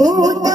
O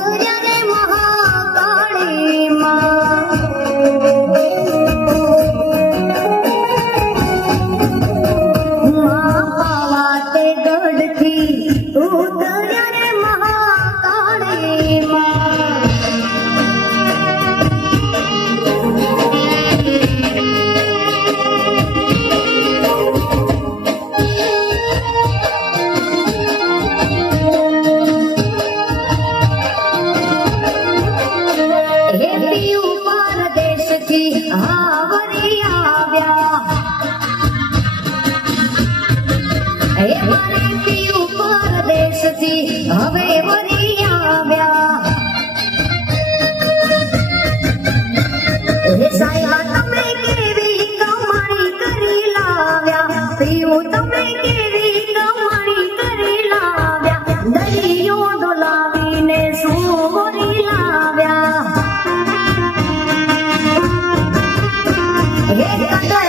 Yeah, yeah, yeah.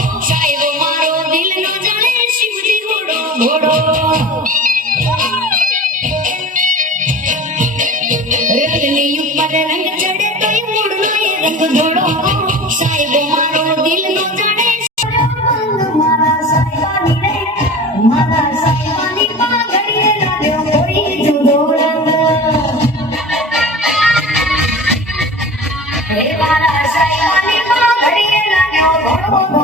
Oh,